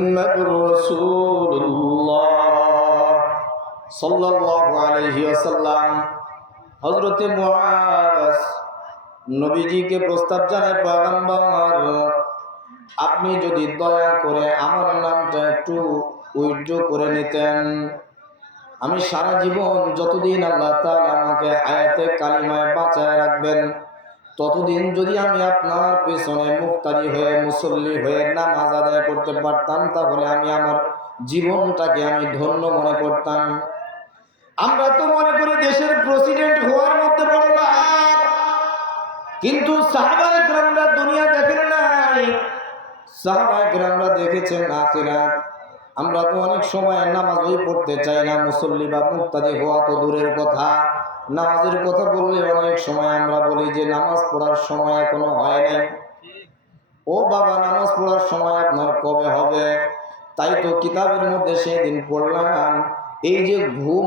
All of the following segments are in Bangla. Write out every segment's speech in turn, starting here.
মুহাম্মাদুর রাসূলুল্লাহ সাল্লাল্লাহু আলাইহি ওয়াসাল্লাম। হযরতে মুআজ নবীজিকে প্রস্তাব জানায়, পয়গম্বর আপনি যদি দয়া করে আমার নামটা একটু উইথড্র করে নিতেন, আমি সারা জীবন যতদিন আল্লাহ তাআলা আমাকে হায়াতে কালিমায় বাঁচায় রাখবেন, ততদিন যদি আমি আপনার পেছনে মুক্তাদি হয়ে মুসল্লি হয়ে নামাজ আদায় করতে পারতাম, তাহলে আমি আমার জীবনটাকে আমি ধন্য মনে করতাম। আমরা তো মনে করি দেশের প্রেসিডেন্ট হওয়ার মধ্যে বড় লাভ, কিন্তু সাহাবায়ে কেরামরা দুনিয়া দেখেন নাই, সাহাবায়ে কেরামরা দেখেছেন আখিরাত। আমরা তো অনেক সময় নামাজই পড়তে চাই না, মুসল্লি বা মুক্তাদি হওয়া তো দূরের কথা, নামাজের কথা বললে অনেক সময় আমরা বলি যে নামাজ পড়ার সময় এখনো হয় নাই। ও বাবা, নামাজ পড়ার সময় আপনার কবে হবে? তাই তো কিতাবের মধ্যে সেদিন পড়লাম, এই যে ঘুম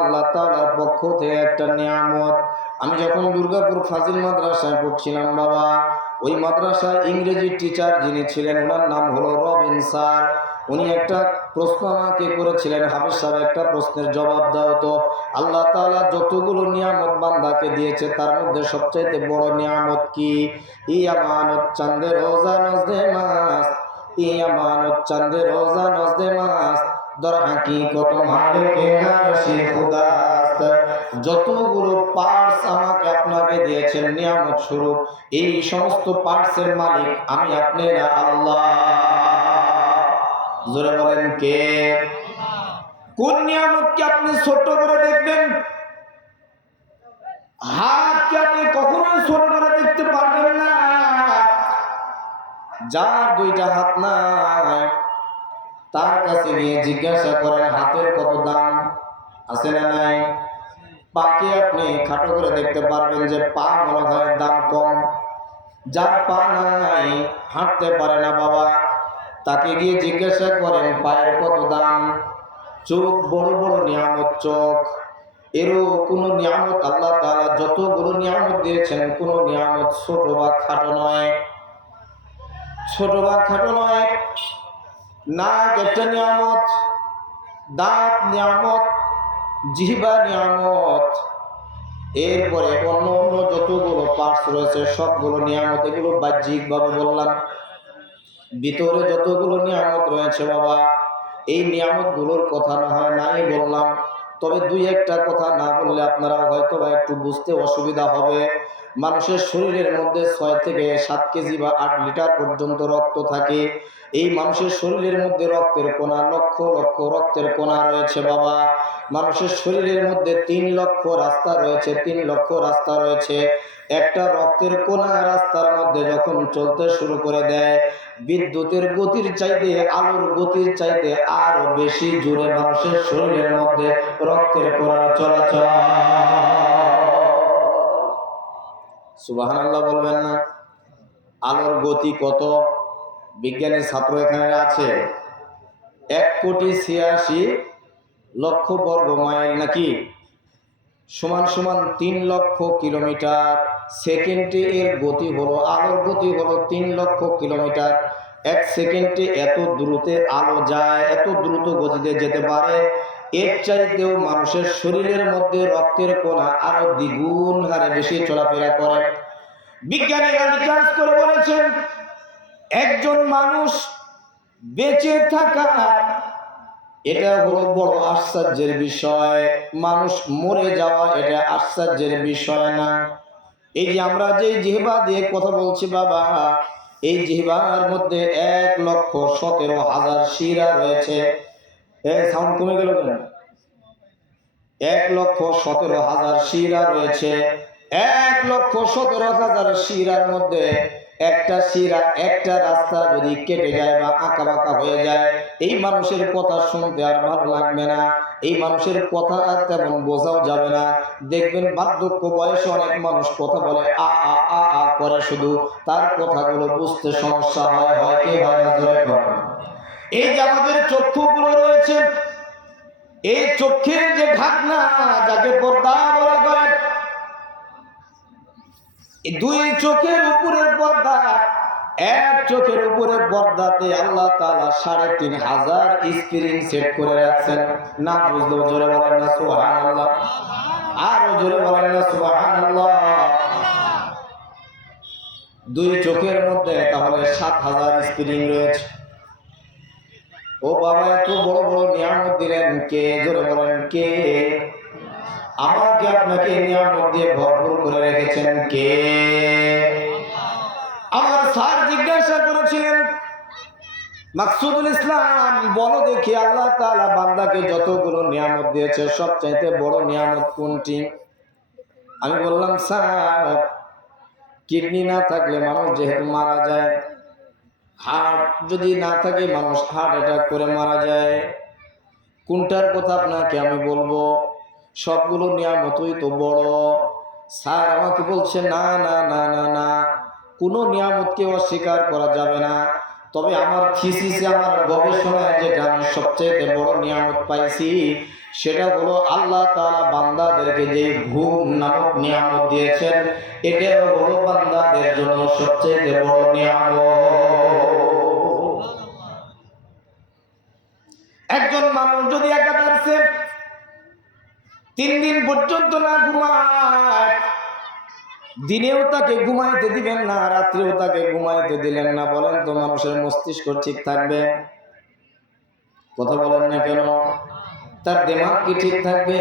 আল্লাহ তাআলার পক্ষ থেকে একটা নিয়ামত। আমি যখন দুর্গাপুর ফাজিল মাদ্রাসায় পড়ছিলাম বাবা, ওই মাদ্রাসার ইংরেজি টিচার যিনি ছিলেন, ওনার নাম হলো রবিন স্যার। উনি একটা প্রশ্ন আমাকে করেছিলেন, হাফেজ সাহেব একটা প্রশ্নের জবাব দাও তো, আল্লাহ তাআলা যতগুলো নিয়ামত বান্দাকে দিয়েছে তার মধ্যে সবচাইতে বড় নিয়ামত কি? ইয়ামানত চাঁদে রোজা নজদে মাস, ইয়ামানত চাঁদে রোজা নজদে মাস, দর হাকিকত মালিকে আরশে খুদাস্ত। যতগুলো পার্টস আমাকে আপনাকে দিয়েছেন নিয়ামত স্বরূপ, এই সমস্ত পার্টসের মালিক আমি, আপনারা আল্লাহ। জোরে বলেন কে? কোন নিয়ামতকে আপনি ছোট করে দেখবেন? হাতকে আপনি কখনোই ছোট করে দেখতে পারবেন না। যার দুইটা হাত নাই তার কাছে গিয়ে জিজ্ঞাসা করেন হাতের কত দাম, আছে না নাই? পাকে আপনি খাটো করে দেখতে পারবেন যে পা মনে হয় দাম কম। যার পা নাই, হাঁটতে পারে না বাবা, তাকে গিয়ে জিজ্ঞাসা করেন পায়ের কত দাম। চোখ বড় বড় নিয়ামত চোখ, এরও কোনো নিয়ামত আল্লাহ তাআলা যতগুলো নিয়ামত দিয়েছেন, কোনো নিয়ামত ছোট বা খাটো নয়, ছোট বা খাটো নয়। নাক একটা নিয়ামত, দাঁত নিয়ামত, জিহ্বা নিয়ামত, এরপরে অন্য অন্য যতগুলো পার্টস রয়েছে সবগুলো নিয়ামত। এগুলো বাহ্যিক ভাবে বললাম, ভিতরে যতগুলো নিয়ামত রয়েছে বাবা, এই নিয়ামত গুলোর কথা না হয় নাই বললাম, তবে দুই একটা কথা না বললে আপনারা হয়তো বা একটু বুঝতে অসুবিধা হবে। মানুষের শরীরের মধ্যে 6 থেকে 7 কেজি বা 8 লিটার পর্যন্ত রক্ত থাকে। এই মানুষের শরীরের মধ্যে রক্তের কণা, লক্ষ লক্ষ রক্তের কণা রয়েছে বাবা। মানুষের শরীরের মধ্যে 3 লক্ষ রাস্তা রয়েছে, 3 লক্ষ রাস্তা রয়েছে। একটা রক্তের কণা রাস্তার মধ্যে যখন চলতে শুরু করে দেয়, বিদ্যুতের গতির চাইতে, আলোর গতির চাইতে আরো বেশি জোরে মানুষের শরীরের মধ্যে রক্তের কণার চলাচল। সুবহানাল্লাহ বলবেন না? আলোর গতি কত? বিজ্ঞানের ছাত্র এখানে আছে, 1,86,00,000 বর্গ মাইল নাকি, সমান সমান 3 লক্ষ কিলোমিটার। সেকেন্ডে এর গতি হলো, আলোর গতি হলো 3 লক্ষ কিলোমিটার। 1 সেকেন্ডে এত দ্রুতে আলো যায়, এত দ্রুত গতিতে যেতে পারে। এর চাইতেও মানুষের শরীরের মধ্যে রক্তের কণা আরো দ্বিগুণ হারে বেশি চলাফেরা করে। বিজ্ঞানীরা রিসার্চ করে বলেছেন, একজন মানুষ বেঁচে থাকা এটা হলো বড় আশ্চর্যের বিষয়, মানুষ মরে যাওয়া এটা আশ্চর্যের বিষয় না। এই যে আমরা যে জিহ্বা দিয়ে কথা বলছি বাবা, এই জিহ্বার মধ্যে 1,17,000 শিরা রয়েছে। সাউন্ড কমে গেল কেন? 1,17,000 শিরা রয়েছে। 1,17,000 শিরার মধ্যে একটা শিরা, একটা রাস্তা যদি কেটে যায় বা আঁকা বাঁকা হয়ে যায়, এই মানুষের কথা শুনতে আর ভালো লাগবে না, এই মানুষের কথা আর তেমন বোঝাও যাবে না। দেখবেন বার্ধক্য বয়সে অনেক মানুষ কথা বলে, আ আ আ আ করে, শুধু তার কথাগুলো বুঝতে সমস্যা হয়। হয় কি হয় না? এই যে আমাদের চক্ষুগুলো রয়েছে, এই চোখের যে ঢাকনা, যাকে পর্দা বলা হয়, দুই চোখের উপরের পর্দা এক চোখের উপরে পর্দাতে আল্লাহ তাআলা ৩,৫০০ স্ক্রিন সেট করে রাখছেন। না বুঝলেও জোরে বলেন না সুবহানাল্লাহ, আরো জোরে বলেন না সুবহানাল্লাহ। দুই চোখের মধ্যে তাহলে ৭,০০০ স্ক্রিন রয়েছে। ও বাবা, এত বড় বড় নিয়ামত দিলেন কে? জোরে বলেন কে? আমাকে আপনাকে নিয়ামত দিয়ে ভরপুর করে রেখেছেন কে? আমার স্যার জিজ্ঞাসা করেছিলেন, মাকসুদুল ইসলাম বলো দেখি আল্লাহ তাআলা বান্দাকে যতগুলো নিয়ামত দিয়েছে সবচাইতে বড় নিয়ামত কোনটি? আমি বললাম, স্যার কিডনি না থাকলে মানুষ যেহেতু মারা যায়, হার্ট যদি না থাকে মানুষ হার্ট অ্যাটাক করে মারা যায়, কোনটার কথা আপনাকে আমি বলবো? সবগুলো নিয়ামতই তো বড়। স্যার আমাকে বলছে, না না না না না, কোনো নিয়ামতকে অস্বীকার করা যাবে না, তবে আমার থিসিসে আমার গবেষণায় যেটা আমি সবচেয়ে বড় নিয়ামত পাইছি সেটা হলো আল্লাহ তাআলা বান্দাদেরকে যে ঘুম নামক নিয়ামত দিয়েছেন, এটাও হলো বান্দাদের জন্য সবচেয়ে বড় নিয়ামত। একজন মানুষ যদি একাদশে 3 দিন পর্যন্ত না ঘুমায়, দিনেও তাকে ঘুমাইতে দিবেন না, রাত্রেও তাকে ঘুমাইতে দিলেন না, বলেন তো মানুষের মস্তিষ্ক ঠিক থাকবে? কথা বলেন না কেন? তার দিমাগ কি ঠিক থাকবে?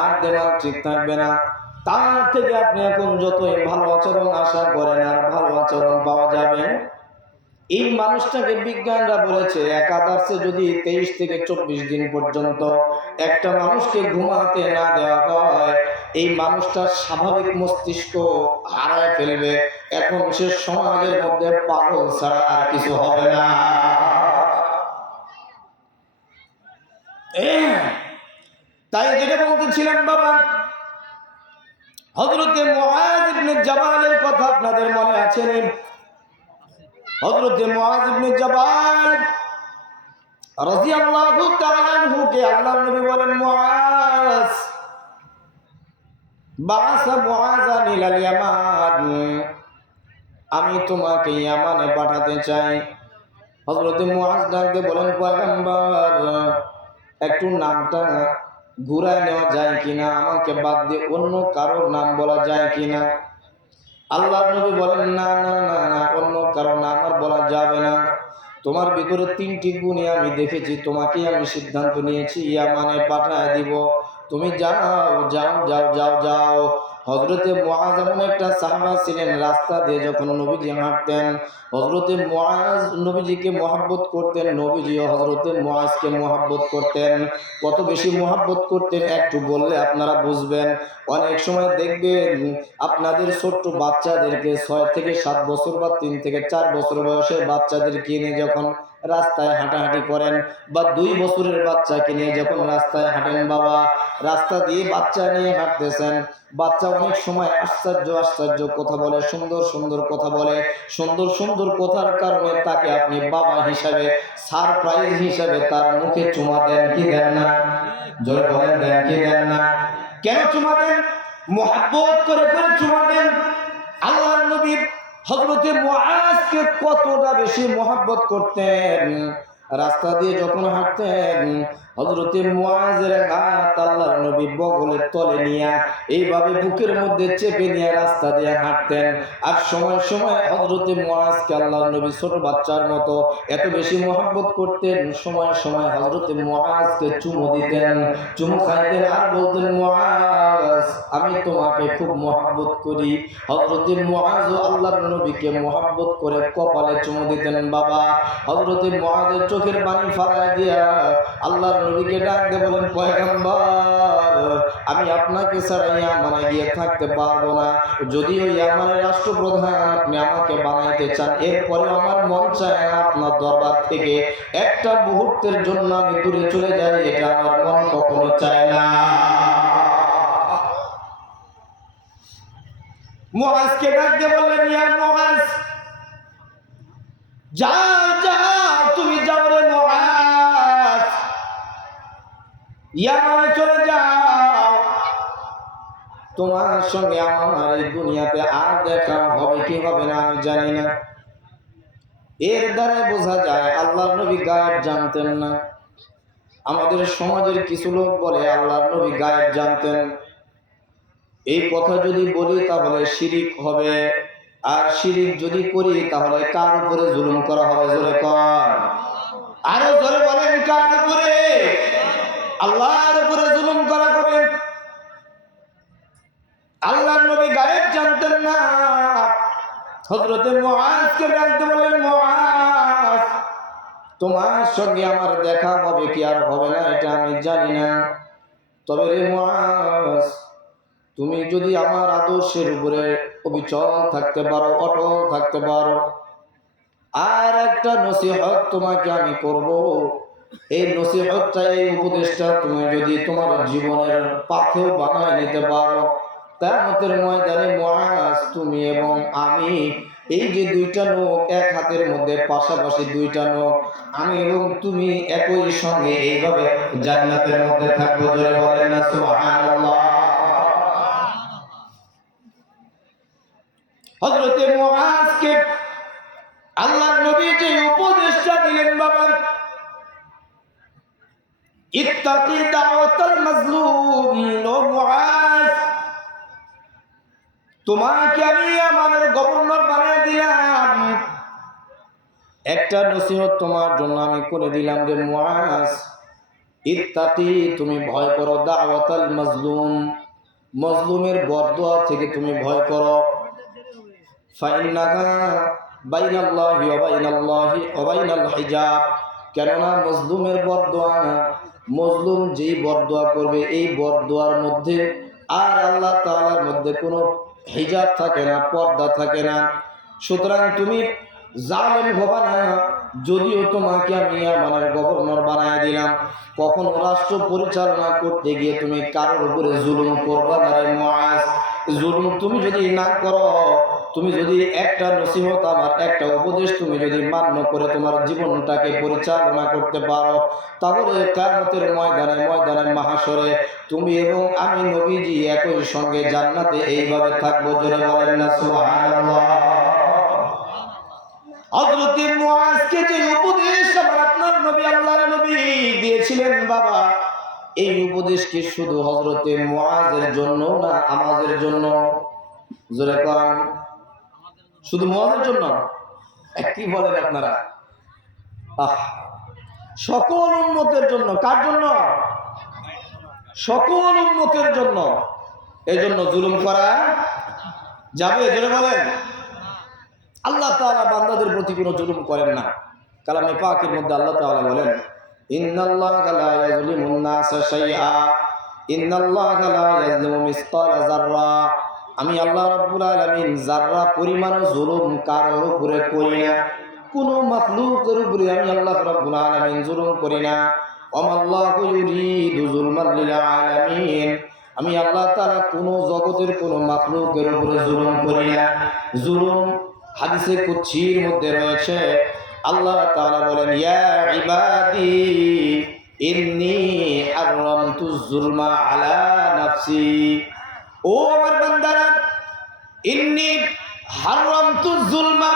আর দিমাগ ঠিক থাকবে না। তার থেকে আপনি এখন যতই ভালো আচরণ আশা করেন আর ভালো আচরণ পাওয়া যাবে। এই মানুষটাকে বিজ্ঞানরা বলেছে একাদশে যদি 23 থেকে 24 দিন পর্যন্ত একটা মানুষকে ঘুমাতে না দেওয়া হয়, এই মানুষটার স্বাভাবিক মস্তিষ্ক হারায় ফেলবে। এখন সে সমাজের মধ্যে পাগল ছাড়া আর কিছু হবে না। তাই যেটা বলতেছিলাম বাবা, হযরতে মুআয ইবনে জাবালের কথা আপনাদের মনে আছে? হযরতে মুআয ইবনে জাবাল রাদিয়াল্লাহু তাআলা আনহু কে আল্লাহর নবী বলেন, মুআয বাসা মুআযান ইলাল ইয়ামান, আমি তোমাকে ইয়ামানে পাঠাতে চাই। হযরতে মুআয ডাকতে বলেন, পয়গম্বর একটু নামটা ঘুরায় নেওয়া যায় কিনা, আমাকে বাদ দিয়ে অন্য কারোর নাম বলা যায় কিনা? আল্লাহর নবী বলেন, না না না না, অন্য কারো নাম আর বলা যাবে না। তোমার ভিতরে 3টি গুণই আমি দেখেছি, তোমাকে আমি সিদ্ধান্ত নিয়েছি ইয়ামানে পাঠায় দিব। তুমি যাও যাও যাও যাও যাও। হযরতে মুআয এমন একটা সাহাবা ছিলেন, রাস্তা দিয়ে যখন নবীজি হাঁটতেন হযরতে মুআয নবীজিকে মহব্বত করতেন, নবীজিও হযরতে মুআযকে মহব্বত করতেন। কত বেশি মহব্বত করতেন একটু বললে আপনারা বুঝবেন। অনেক সময় দেখবেন আপনাদের ছোট্ট বাচ্চাদেরকে 6 থেকে 7 বছর বা 3 থেকে 4 বছর বয়সের বাচ্চাদেরকে নিয়ে যখন রাস্তায় হাঁটাহাঁটি করেন, বা 2 বছরের বাচ্চাকে নিয়ে যখন রাস্তায় হাঁটেন, বাবা রাস্তা দিয়ে বাচ্চা নিয়ে হাঁটতেছেন, বাচ্চা অনেক সময় আশ্চর্য আশ্চর্য কথা বলে, সুন্দর সুন্দর কথা বলে। সুন্দর সুন্দর কথার কারণে তাকে আপনি বাবা হিসাবে, সারপ্রাইজ হিসাবে তার মুখে চুমা দেন কি দেন না? জোরে বলেন, দেন কি দেন না? কেন চুমা দেন? মহব্বত করে করে চুমা দেন। আল্লাহর নবী হযরতে মুআযকে কতটা বেশি মহব্বত করতেন, রাস্তা দিয়ে যখন হাঁটতেন হযরতে মুআযের হাত আল্লাহর নবী বগলের তলে নিয়ে এইভাবে বুকের মধ্যে চেপে নিয়ে রাস্তা দিয়ে হাঁটতেন। আর সময় সময় হযরতে মুআযকে আল্লাহর নবী ছোট বাচ্চার মতো এত বেশি মহব্বত করতেন, সময় সময় হযরতে মুআযকে চুমু দিতেন, চুমু খাইতেন আর বলতেন, মুআয আমি তোমাকে খুব মহব্বত করি। হযরতে মুআয আল্লাহর নবীকে মহব্বত করে কপালে চুমু দিতেন। বাবা হযরতে মুআযের চোখের পানি ফালায় দিয়া আল্লাহর নবীকে ডাক দিয়ে বলেন, পয়গম্বর আমি আপনাকে ছাড়া ইয়ামানে গিয়ে থাকতে পারবো না। যদিও ইয়ামানের রাষ্ট্রপ্রধান আপনি আমাকে বানাইতে চান, এরপরে আমার মন চায় আপনার দরবার থেকে একটা মুহূর্তের জন্য আমি দূরে চলে যাই, এটা আমার মন কখনো চায় না। মুআযকে ডাক দিয়ে বললেন, ইয়া মুআয যাও যাও, তুমি যাও রে মুআয, ইয়ামানে চলে যাও। তোমার সঙ্গে আমার এই দুনিয়াতে আর দেখা হবে কি হবে না আমি জানি না, এর দ্বারা বোঝা যায় আল্লাহর নবী গায়েব জানতেন না। আমাদের সমাজের কিছু লোক বলে আল্লাহর নবী গায়েব জানতেন। এই কথা যদি বলি তাহলে শিরিক হবে, আর শিরিক যদি করি তাহলে কার উপরে জুলুম করা হবে? জোরে কর, আরো জোরে বলেন, কার উপরে? আল্লাহর উপরে জুলুম করা হবে। আল্লাহর নবী গায়েব জানতেন না। হযরতে মুআজকে ডাকতে বলেন, মুআজ, তোমার সঙ্গে আমার দেখা হবে কি আর হবে না এটা আমি জানি না, তবে রে মুআজ, তুমি যদি আমার আদর্শের উপরে অবিচল থাকতে পারো, অটল থাকতে পারো, আর একটা নসিহত তোমাকে আমি করব। এই নসিহতটা, এই উপদেশটা তুমি যদি তোমার জীবনের পাথেও বানায় নিতে পারো, কিয়ামতের ময়দানে মুআজ, তুমি এবং আমি, এই যে দুইটা নখ, এক হাতের মধ্যে পাশাপাশি দুইটা নখ, আমি এবং তুমি একই সঙ্গে এইভাবে জান্নাতের মধ্যে থাকবো। জোরে বলেন না সুবহানাল্লাহ। হযরতে মুআজকে আল্লাহর নবী যে উপদেশটা দিলেন, বাবা, ইত্তাকি দাওয়াতাল মাজলুম, ও মুআজ, তোমাকে আমি আমাদের গভর্নর বানিয়ে দিলাম, একটা নসিহত তোমার জন্য আমি করে দিলাম যে মুআজ, ইত্তাকি, তুমি ভয় করো, দাওয়াতাল মাজলুম, মজলুমের বদদুয়া থেকে তুমি ভয় করো। ফাইন্নাহা বাইনাল্লাহি ওয়া বাইনাল হিজাব, কেননা মজলুমের বদদুয়া, মজলুম যেই বদদুয়া করবে এই বদদুয়ার মধ্যে আর আল্লাহ তাআলার মধ্যে কোনো হিজাব থাকে না, পর্দা থাকে না। সুতরাং তুমি জালেম হবা না। যদিও তোমাকে আমি আমার গভর্নর বানায় দিলাম, কখনো রাষ্ট্র পরিচালনা করতে গিয়ে তুমি কারোর উপরে জুলুম করবা না রে মুআজ। জুলুম তুমি যদি না করো, তুমি যদি একটা নসিহত, আমার একটা উপদেশ তুমি যদি মান্য করে তোমার জীবনটাকে পরিচালনা করতে পারো, তাহলে কিয়ামতের ময়দানে মাহশরে তুমি এবং আমি নবীজি একই সঙ্গে জান্নাতে এইভাবে থাকবো। জোরে বলেন না সুবহানাল্লাহ। হযরতে মুআজকে যে উপদেশ আমার আপনার নবী, আল্লাহর নবী দিয়েছিলেন, বাবা, এই উপদেশ কি শুধু হযরতে মুআজের জন্য না আমাদের জন্য? জোরে কোন, শুধু মুআজের জন্য? কি বলেন আপনারা? সকল উম্মতের জন্য। কার জন্য? সকল উম্মতের জন্য। এজন্য জুলুম করা যাবে? জোরে বলেন। আল্লাহ তাআলা বান্দাদের প্রতি কোনো জুলুম করেন না। কালামে পাকের মধ্যে আল্লাহ তাআলা বলেন, ইন্নাল্লাহা লা ইয়াযলিমুন নাসা শাইআ, ইন্নাল্লাহা লা ইয়াযলিমু মিসকালা যাররা, আমি আল্লাহ রাব্বুল আলামিন যাররা পরিমাণ জুলুম কারোর উপরে করি না, কোনো মাখলুকের উপরে আমি আল্লাহ রাব্বুল আলামিন জুলুম করি না। ওয়ামাল্লাহু ইউরিদু যুলমান লিল আলামিন, আমি আল্লাহ তাআলা কোনো জগতের কোনো মাখলুকের উপরে জুলুম করি না। জুলুম হাদিসে কুদসির মধ্যে রয়েছে, আল্লাহ তাআলা বলেন, ইয়া ইবাদি ইন্নী হারামতুজ যুলমা আলা নাফসি, ও আমার বান্দারা, ইন্নী হারামতুজ যুলমা,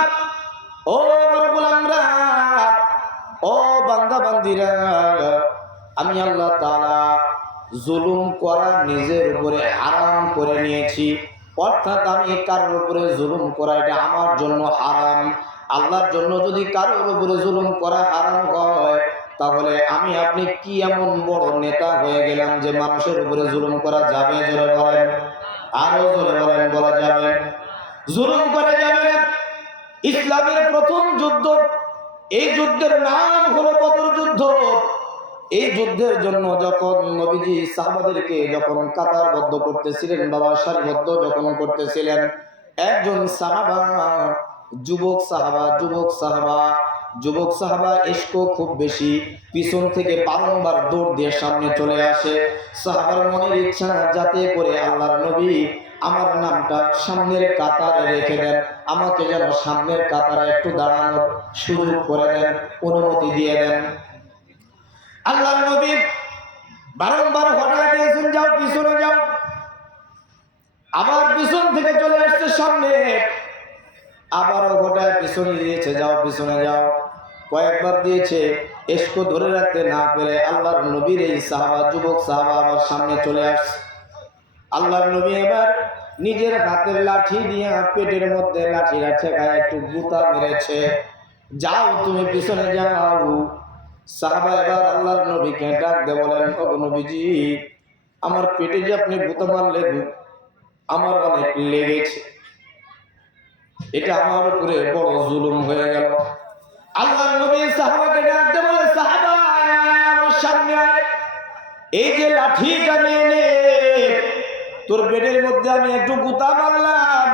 ও আমার গোলামরা, ও বান্দা বান্দিরা, আমি আল্লাহ তাআলা জুলুম করা নিজের উপরে হারাম করে নিয়েছি। অর্থাৎ আমি কারোর উপরে জুলুম করা এটা আমার জন্য হারাম। আল্লাহর জন্য যদি কারোর উপরে জুলুম করা হারাম হয়, তাহলে আমি আপনি কি এমন বড় নেতা হয়ে গেলাম যে মানুষের উপরে জুলুম করা যাবে? জোরে বলেন, আরো জোরে বলেন, বলা যাবে? জুলুম করা যাবে না। ইসলামের প্রথম যুদ্ধ, এই যুদ্ধের নাম হলো বদর যুদ্ধ। এই যুদ্ধের জন্য যখন নবীজি সাহাবাদেরকে যখন কাতারবদ্ধ করতেছিলেন, বাবা, সারিবদ্ধ যখন করতেছিলেন, একজন সাহাবা, যুবক সাহাবা ইশক খুব বেশি, পিছন থেকে বারংবার দৌড় দিয়ে সামনে চলে আসে। সাহাবার মনের ইচ্ছা যাতে করে আল্লাহর নবী আমার নামটা সামনের কাতারে রেখে দেন, আমাকে যেন সামনের কাতারে একটু দাঁড়ানোর সুযোগ করে দেন, অনুমতি দিয়ে দেন। আল্লাহর নবী বারংবার হঠাৎ দিয়েছেন, যাও পিছনে যাও, আবার পিছন থেকে চলে আসছে সামনে। আবারও ঘটায় পিছনে দিয়েছে, যাও পিছনে যাও। কয়েকবার দিয়েছে, এসকো ধরে রাখতে না পেরে আল্লাহর নবীর এই সাহাবা, যুবক সাহাবা আমার সামনে চলে আসছে। আল্লাহর নবী এবার নিজের হাতের লাঠি দিয়ে পেটের মধ্যে লাঠিটা ঠেকায় একটু গুতা মেরেছে। যাও তুমি পিছনে যাও। সাহাবা এবার আল্লাহর নবীকে ডাক দিয়ে বলেন, ও নবীজি, আমার পেটে যে আপনি গুতা মারলেন আমার অনেক লেগেছে, এটা আমার উপরে বড় জুলুম হয়ে গেল। আল্লাহর নবী সাহাবাকে ডাক দিয়ে বলে, সাহাবা আমার সামনে আয়, এই যে লাঠিটা নিয়ে নে, তোর পেটের মধ্যে আমি একটু গুতা মারলাম,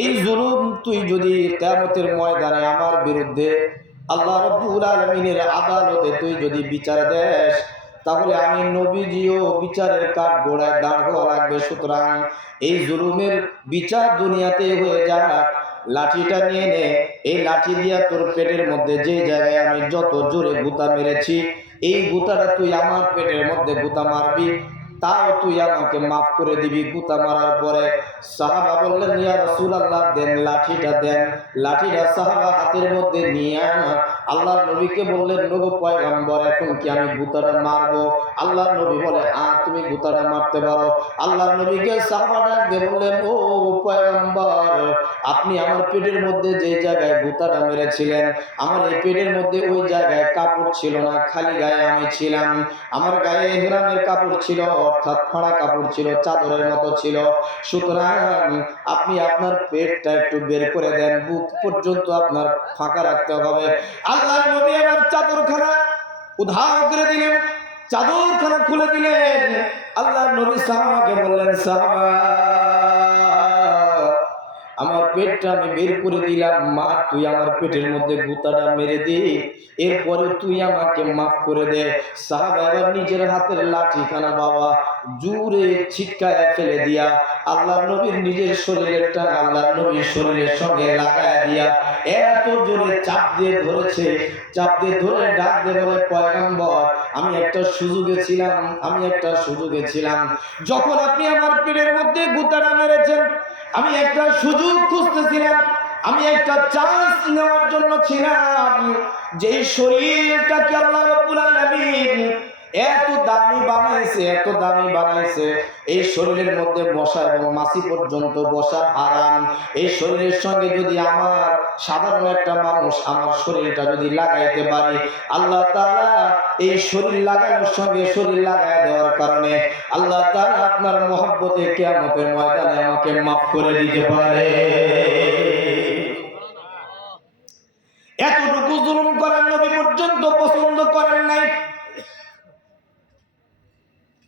এই জুলুম তুই যদি কিয়ামতের ময়দানে আমার বিরুদ্ধে আল্লাহ রাব্বুল আলামিনের আদালতে তুই যদি বিচার দেস, তাহলে আমি নবীজিও বিচারের কাঠ গোড়ায় দাঁড় হওয়া লাগবে। সুতরাং এই জুলুমের বিচার দুনিয়াতে হয়ে যাক, লাঠিটা নিয়ে নে, এই লাঠি দিয়া তোর পেটের মধ্যে যে জায়গায় আমি যত জোরে গুতা মেরেছি, এই গুতাটা তুই আমার পেটের মধ্যে গুতা মারবি, তাও তুই আমাকে মাফ করে দিবি গুতা মারার পরে। সাহাবা বললেন, ইয়া রাসূলুল্লাহ, দেন লাঠিটা দেন। লাঠিটা সাহাবা হাতের মধ্যে নিয়ে আল্লাহর নবীকে বললেন, নগো পয়গম্বর, এখন কি আমি গুতাটা মারবো? আল্লাহর নবী বলে, তুমি গুতাটা মারতে পারো। আল্লাহর নবীকে সাহাবাটা দিয়ে বললেন, ও পয়গম্বর, আপনি আমার পেটের মধ্যে যে জায়গায় গুতাটা মেরেছিলেন, আমার এই পেটের মধ্যে ওই জায়গায় কাপড় ছিল না, খালি গায়ে আমি ছিলাম। আমার গায়ে ইহরামের কাপড় ছিল, অর্থাৎ ফাড়া কাপড় ছিল, চাদরের মতো ছিল। সুতরাং আপনি আপনার পেটটা একটু বের করে দেন, বুক পর্যন্ত আপনার ফাঁকা রাখতে হবে। আল্লাহর নবী এবার চাদরখানা উধাও করে দিলেন, চাদরখানা খুলে দিলেন। আল্লাহর নবী সাহাবাকে বললেন, সাহাবা, আমার পেটটা আমি বের করে দিলাম, মা তুই আমার পেটের মধ্যে গুতাটা মেরে দে, এরপরে তুই আমাকে মাফ করে দে। সাহাবা এবার নিজের হাতের লাঠিখানা বাবা জোরে ছিটকায় ফেলে দিয়া আল্লাহর নবীর নিজের শরীরটা আল্লাহর নবীর শরীরের সঙ্গে লাগায় দিয়া এত জোরে চাপ দিয়ে ধরেছে, চাপ দিয়ে ধরে ডাক দিয়ে বলে, পয়গম্বর, আমি একটা সুযোগে ছিলাম, যখন আপনি আমার পেটের মধ্যে গুতাটা মেরেছেন, আমি একটা সুযোগ খুঁজতেছিলাম, আমি একটা চান্স নেওয়ার জন্য ছিলাম। যে শরীরটাকে আল্লাহ রাব্বুল আলামিন এত দামি বানাইছে, এই শরীরের মধ্যে বসা এবং মাছি পর্যন্ত বসা হারাম। এই শরীরের সঙ্গে যদি আমার সাধারণ একটা মানুষ আমার শরীরটা যদি লাগাইতে পারে, আল্লাহ তাআলা এই শরীর লাগানোর সঙ্গে শরীর লাগায় দেওয়ার কারণে আল্লাহ তাআলা আপনার মহব্বতে কিয়ামতের ময়দানে আমাকে মাফ করে দিতে পারে। এতটুকু জুলুম করার নবী পর্যন্ত পছন্দ করেন নাই।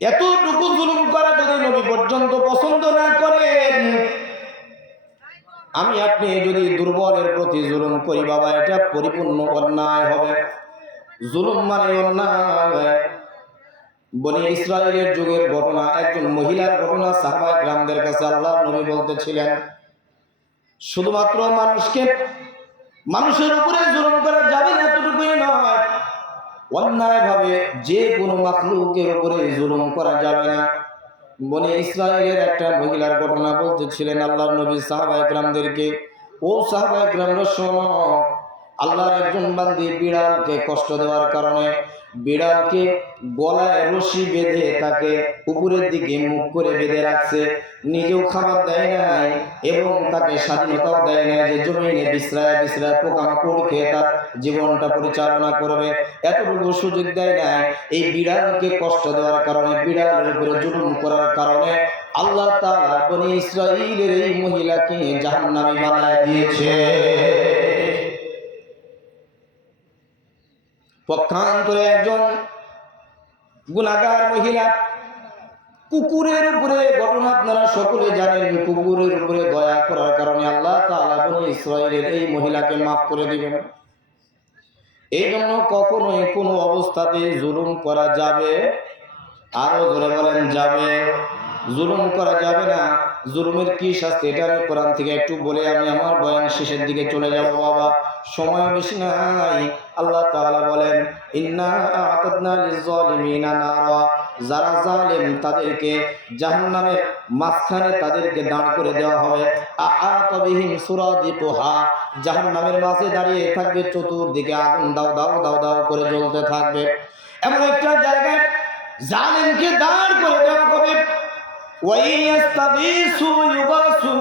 এতটুকু জুলুম করা যদি নবী পর্যন্ত পছন্দ না করেন, আমি আপনি যদি দুর্বলের প্রতি জুলুম করি বাবা, এটা পরিপূর্ণ অন্যায় হবে। জুলুম মানে অন্যায়। বনি ইসরাইলের যুগের ঘটনা, একজন মহিলার ঘটনা সাহাবায়ে কেরামদের কাছে আল্লাহর নবী বলতেছিলেন, শুধুমাত্র মানুষের উপরে জুলুম করা যাবে না এতটুকুই নয়, অন্যায় ভাবে যে কোনো মাখলুকের উপরে জুলুম করা যাবে না। বনি ইসরাইলের একটা মহিলার ঘটনা বলতেছিলেন আল্লাহর নবী সাহাবায়ে কেরামদেরকে, ও সাহাবায়ে কেরামরা শোনো, আল্লাহর একজন বান্দী বিড়ালকে কষ্ট দেওয়ার কারণে বিড়ালকে গলায় রশি বেঁধে তাকে উপরের দিকে মুখ করে বেঁধে রাখছে, নিজেও খাবার দেয় নাই এবং তাকে স্বাধীনতাও দেয় নাই যে জমিনে বিশ্রায় পোকামাকড় খেয়ে তার জীবনটা পরিচালনা করবে, এতটুকু সুযোগ দেয় নাই। এই বিড়ালকে কষ্ট দেওয়ার কারণে, বিড়ালের উপরে জুলুম করার কারণে আল্লাহ তাআলা বনি ইসরাইলের এই মহিলাকে জাহান্নামী বানায় দিয়েছে। পক্ষান্তরে একজন গুনাহগার মহিলা, কুকুরের উপরে ঘটনা আপনারা সকলে জানেন, কুকুরের উপরে দয়া করার কারণে আল্লাহ তাআলা বনি ইসরাইলের এই মহিলাকে মাফ করে দিবেন। এই জন্য কখনোই কোনো অবস্থাতে জুলুম করা যাবে, আরো জোরে বলেন যাবে, জুলুম করা যাবে না। জুলুমের কি শাস্তি, এটা আমি কোরআন থেকে একটু বলে আমি আমার বয়ান শেষের দিকে চলে যাব বাবা, সময় বেশি নাই। আল্লাহ তাআলা বলেন, ইন্না আ'তাদনা লিজ-জালিমিনা নারা, যারা জালেম তাদেরকে জাহান্নামের মাঝখানে তাদেরকে দাঁড় করে দেওয়া হবে। আ'আতা বিহিম সুরাদিকুহা, জাহান্নামের মাঝে দাঁড়িয়ে থাকবে, চতুর্দিকে আগুন দাও দাও দাও দাও করে জ্বলতে থাকবে। এমন একটা জায়গায় জালেমকে দাঁড় করে দেওয়া হবে। ওয়াইয়াস্তাগীসু ইউগাসু,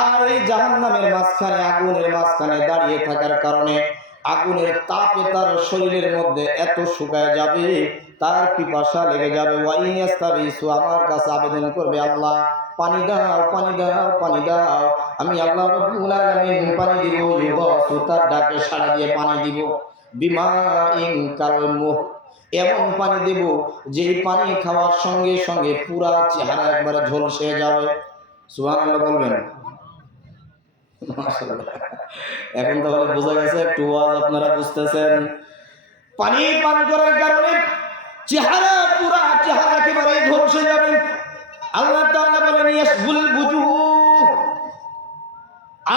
আর এই জাহান্নামের মাঝখানে, আগুনের মাঝখানে দাঁড়িয়ে থাকার কারণে আগুনের তাপে তার শরীরের মধ্যে এত শুকায় যাবে, তার পিপাসা লেগে যাবে। ওয়াইয়াস্তাগীসু, আমার কাছে আবেদন করবে, আল্লাহ পানি দাও পানি দাও পানি দাও। আমি আল্লাহ রাব্বুল আলামিন পানি দিব। ইউগাসু, তার ডাকে সাড়া দিয়ে পানি দিব। বিমাইন কালমুহ, এমন পানি দেব যে পানি খাওয়ার সঙ্গে সঙ্গে পুরা চেহারা একবারে ঝলসে যাবে। সুবহানাল্লাহ বলবেন। এখন তাহলে বোঝা গেছে, একটু ওয়াজ আপনারা বুঝতেছেন। পানি পান করার কারণে চেহারা, পুরা চেহারা একেবারে ঝলসে যাবে। আল্লাহ তাআলা বলেন, ইয়াসবুল বুজুহ,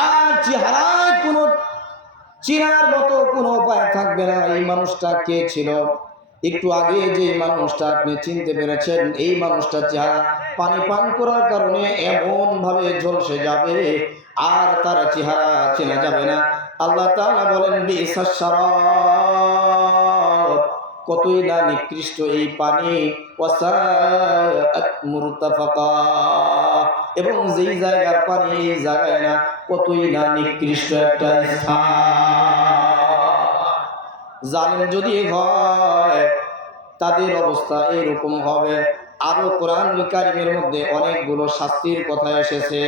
আর চেহারায় কোনো চেনার মতো কোনো উপায় থাকবে না। এই মানুষটা কে ছিল? একটু আগে যে মানুষটা আপনি চিনতে পেরেছেন, এই মানুষটার চেহারা পানি পান করার কারণে এমন ভাবে ঝলসে যাবে, আর তার চেহারা চেনা যাবে না। আল্লাহ তাআলা বলেন, বিসাস শারাব, কতই না নিকৃষ্ট এই পানি। ওয়াসাআত মুরতাফাকা, এবং যেই জায়গার পানি এই জায়গায় না, কতই না নিকৃষ্ট একটা স্থান। জালেম যদি হয় তাদের অবস্থা এরকম হবে। আরো কোরআনুল কারীমের মধ্যে অনেকগুলো শাস্তির কথা এসেছে।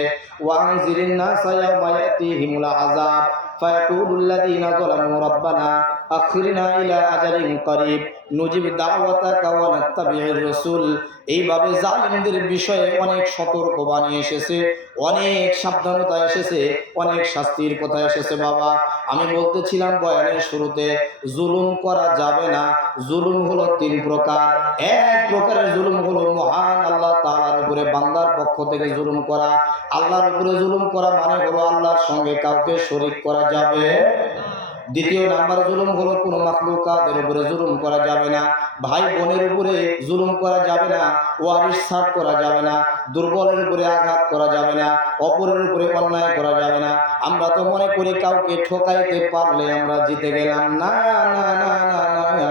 ওয়ানজিরিন নাসা ইয়াওমা ইয়াতিহিমুল আযাব ফায়াকুলুল লাযীনা যালামু রাব্বানা আখিরনা ইলা আজালিন করিব নুজিব দাওয়াতাকা ওয়া নাত্তাবিউর রাসূল। এইভাবে জালিমদের বিষয়ে অনেক সতর্কবাণী এসেছে, অনেক সাবধানতা এসেছে, অনেক শাস্তির কথা এসেছে। বাবা, আমি বলতেছিলাম বয়ানের শুরুতে, জুলুম করা যাবে না। জুলুম হলো তিন প্রকার। এক প্রকারের জুলুম হলো মহান আল্লাহ তাআলার উপরে বান্দার পক্ষ থেকে জুলুম করা। আল্লাহর উপরে জুলুম করা মানে হলো আল্লাহর সঙ্গে কাউকে শরীক করা যাবে। দ্বিতীয় নাম্বার জুলুম হলো কোনো মাখলুকাতের উপরে জুলুম করা যাবে না। ভাই বোনের উপরে জুলুম করা যাবে না, ওয়ারিশ ছাড় করা যাবে না, দুর্বলের উপরে আঘাত করা যাবে না, অপরের উপরে অন্যায় করা যাবে না। আমরা তো মনে করি কাউকে ঠকাইতে পারলে আমরা জিতে গেলাম। না না না না না,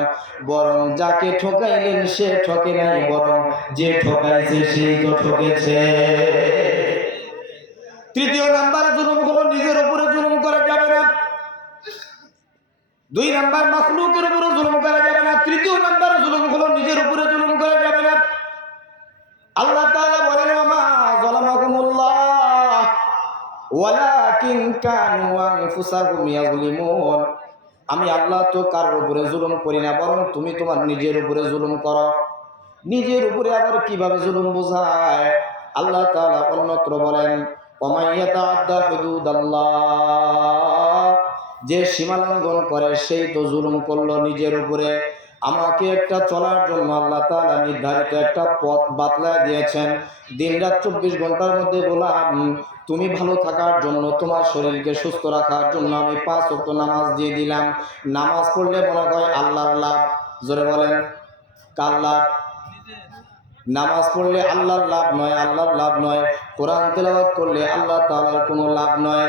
বরং যাকে ঠকাইলেন সে ঠকে নাই, বরং যে ঠকাইছে সেই তো ঠকেছে। তৃতীয় নাম্বার জুলুম হলো নিজের উপরে জুলুম করা যাবে না। দুই নাম্বার মাখলুকের উপরে জুলুম করা যাবে না। তৃতীয় নাম্বার জুলুম হলো নিজের উপরে জুলুম করা যাবে না। আল্লাহ তাআলা বলেন, ওমা যালামাকুমুল্লাহ ওয়ালাকিন কানু আনফুসাহুম ইয়াজলিমুন। আমি আল্লাহ তো কারোর উপরে জুলুম করি না, বরং তুমি তোমার নিজের উপরে জুলুম করো। নিজের উপরে আবার কিভাবে জুলুম বোঝায়? আল্লাহ তাআলা অন্যত্র বলেন, ওমা ইয়াতাআদ্দা হুদুদাল্লাহ, যে সীমা লঙ্ঘন করে সেই তো জুলুম করলো নিজের উপরে। আমাকে একটা চলার জন্য আল্লাহ তাআলা নির্ধারিত একটা পথ বাতলায় দিয়েছেন। দিনরাত 24 ঘন্টার মধ্যে বললাম, তুমি ভালো থাকার জন্য, তোমার শরীরকে সুস্থ রাখার জন্য আমি 5 ওয়াক্ত নামাজ দিয়ে দিলাম। নামাজ পড়লে মনে হয় আল্লাহর লাভ। জোরে বলেন, কার লাভ? নামাজ পড়লে আল্লাহর লাভ নয়, আল্লাহর লাভ নয়। কোরআন তেলাওয়াত করলে আল্লাহ তাআলার কোনো লাভ নয়।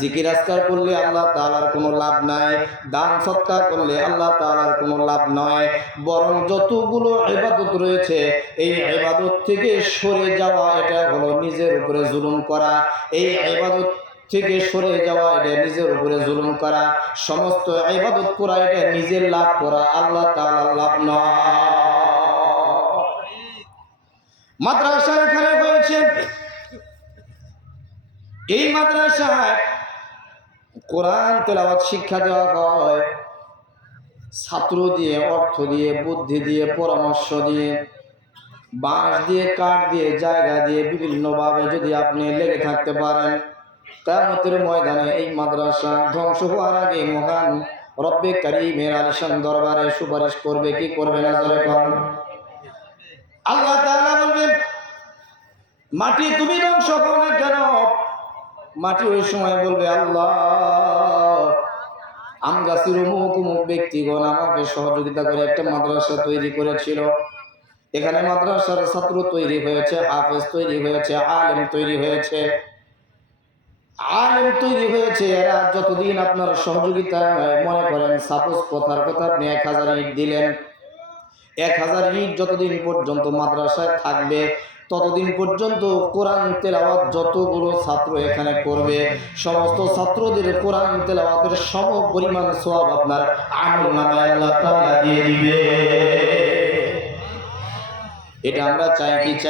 জিকির আজকার করলে আল্লাহ তাআলার কোনো লাভ নাই। দান সৎকার করলে আল্লাহ তাআলার কোনো লাভ নয়। বরং যতগুলো ইবাদত রয়েছে, এই ইবাদত থেকে সরে যাওয়া, এটা হলো নিজের উপরে জুলুম করা। এই ইবাদত থেকে সরে যাওয়া, এটা নিজের উপরে জুলুম করা। সমস্ত ইবাদত করা, এটা নিজের লাভ করা, আল্লাহ তাআলার লাভ নয়। মাদ্রাসা এখানে হয়েছে, এই মাদ্রাসায় কোরআন তেলাওয়াত শিক্ষা দেওয়া হয় ছাত্র দিয়ে, অর্থ দিয়ে, বুদ্ধি দিয়ে, পরামর্শ দিয়ে, বাঁশ দিয়ে, কাঠ দিয়ে, জায়গা দিয়ে, বিভিন্নভাবে যদি আপনি লেগে থাকতে পারেন, কিয়ামতের ময়দানে এই মাদ্রাসা ধ্বংস হওয়ার আগে মহান রব্বে কারীমের আলিশান দরবারে সুপারিশ করবে। কি করবে না? জোরে বলেন। আল্লাহ তাআলা বলবেন, মাটি তুমি ধ্বংস করো না কেন? মাটি ওই সময় বলবে, আল্লাহ, আমগাছির অমুক অমুক ব্যক্তিগণ আমাকে সহযোগিতা করে একটা মাদ্রাসা তৈরি করেছিল। এখানে মাদ্রাসার ছাত্র তৈরি হয়েছে, হাফেজ তৈরি হয়েছে, আলেম তৈরি হয়েছে, এরা যতদিন আপনার সহযোগিতা, মনে করেন সাপোজ কথার কথা আপনি 1000 ইট দিলেন, 1000 ইট যতদিন পর্যন্ত মাদ্রাসায় থাকবে ততদিন পর্যন্ত কোরআন তেলাওয়াত যতগুলো ছাত্র এখানে করবে সমস্ত ছাত্রদের কোরআন তেলাওয়াতের সম পরিমাণ সওয়াব আপনার আমলনামায় আল্লাহ তাআলা দিয়ে দিবে। এটা আমরা চাই কি চাই?